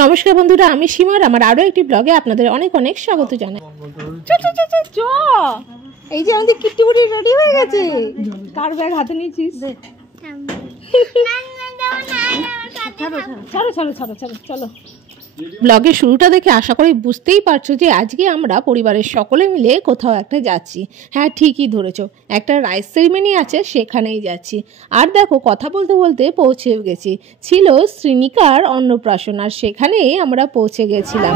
নমস্কার বন্ধুরা, আমি সীমার আমার আরো একটি ব্লগে আপনাদের অনেক অনেক স্বাগত জানাই। এই যে আমাদের কিট্টু বুড়ি রেডি হয়ে গেছে। কার ব্যাগ হাতে নিয়েছিস? চলো। ব্লগের শুরুটা দেখে আশা করি বুঝতেই পারছো যে আজকে আমরা পরিবারের সকলে মিলে কোথাও একটা যাচ্ছি। হ্যাঁ, ঠিকই ধরেছো, একটা রাইস সেরিমনি আছে, সেখানেই যাচ্ছি। আর দেখো, কথা বলতে বলতে পৌঁছে গেছি। ছিল শ্রীনিকার অন্নপ্রাশন, আর সেখানেই আমরা পৌঁছে গেছিলাম।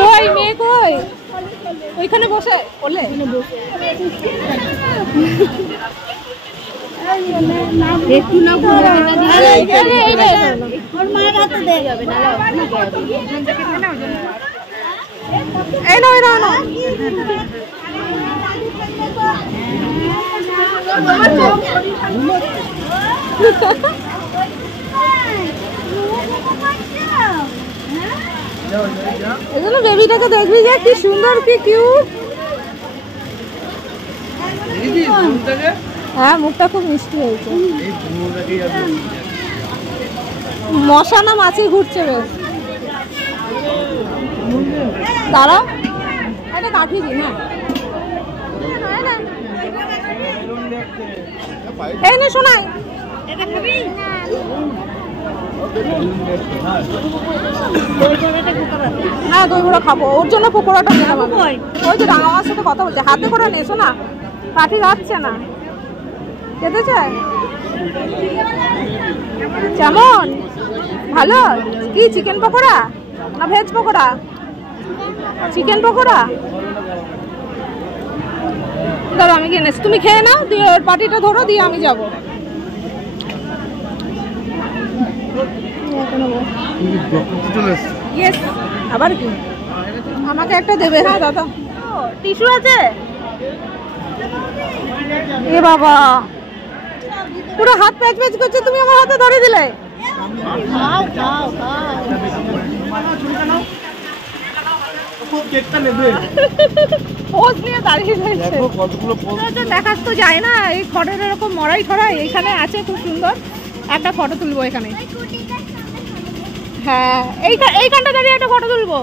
কই মেয়ে কই? ওইখানে বসে বলে একটু না এগুলো বেবিটাকে দেখবি যে কি সুন্দর, কি কিউট। হ্যাঁ, মুখটা খুব মিষ্টি হয়েছে। মশা না মাছি ঘুরছে বেশ। দাঁড়াও, এটা কাঠি দি না। এই না শোনাই, হ্যাঁ দই বড়া খাবো, ওর জন্য পকোড়াটা নিলাম। ওই যে রাঙা আমার সাথে কথা বলছে, হাতে করে নেছো না, কাঠি যাচ্ছে না। খেতে চাই? কেমন? ভালো? কি চিকেন পকোড়া না ভেজ পকোড়া? চিকেন পকোড়া। ধরো আমি কিনে, তুমি খেয়ে নাও, দিয়ে ওর পাটিটা ধরো, দিয়ে আমি যাবো। আবার কি আমাকে একটা দেবে? হ্যাঁ দাদা, টিস্যু আছে? এ বাবা, পুরো হাত প্যাচ প্যাচ করছে, তুমি আমার হাতে ধরে দিলে। দেখাস তো যায় না, এই খড়ের এরকম মরাই ঠরাই এখানে আছে, খুব সুন্দর একটা ফটো তুলবো এখানে। হ্যাঁ, এইখানটা দাঁড়িয়ে একটা ফটো তুলবো,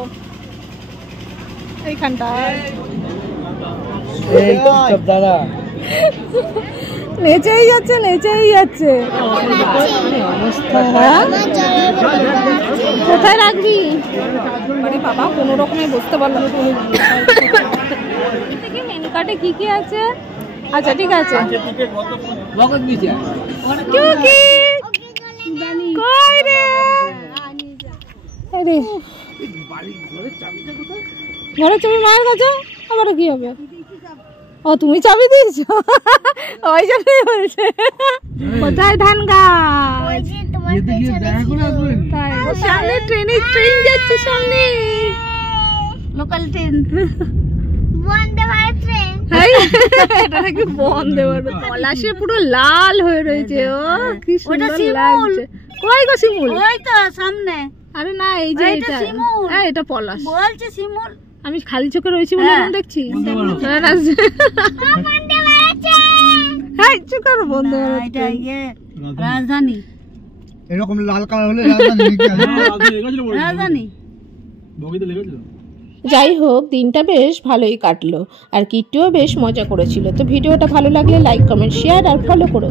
এইখানটা। নেচেই যাচ্ছে। কোথায় রাখবি? আরে বাবা, কোনো রকমে বুঝতে পারলাম না। মেনু কার্ডে কি কি আছে? আচ্ছা ঠিক আছে। কই রে? ঘরের চাবি মায়ের কাছে, আবার কি হবে? ও, তুমি চাবি দিয়েছো? ওই জন্যই বলছে। কোথায় ধান গাছ? সামনে ট্রেন যাচ্ছে, সামনে local train, Vande Bharat train. এটা নাকি বন্দে ভারত। পলাশে পুরো লাল হয়ে রয়েছে। ও কি সুন্দর লাগছে। কই গো শিমুল? ওই তো সামনে। আরে না, এই যে এটা শিমুল। হ্যাঁ, এটা পলাশ বলছে শিমুল। আমি খালি চোখে রয়েছি বলে এরকম দেখছি। রাজধানী এরকম লাল কালার হলে রাজধানী। যাই হোক, দিনটা বেশ ভালোই কাটলো, আর কিট্টুও বেশ মজা করেছিল। তো ভিডিওটা ভালো লাগলে লাইক, কমেন্ট, শেয়ার আর ফলো করো।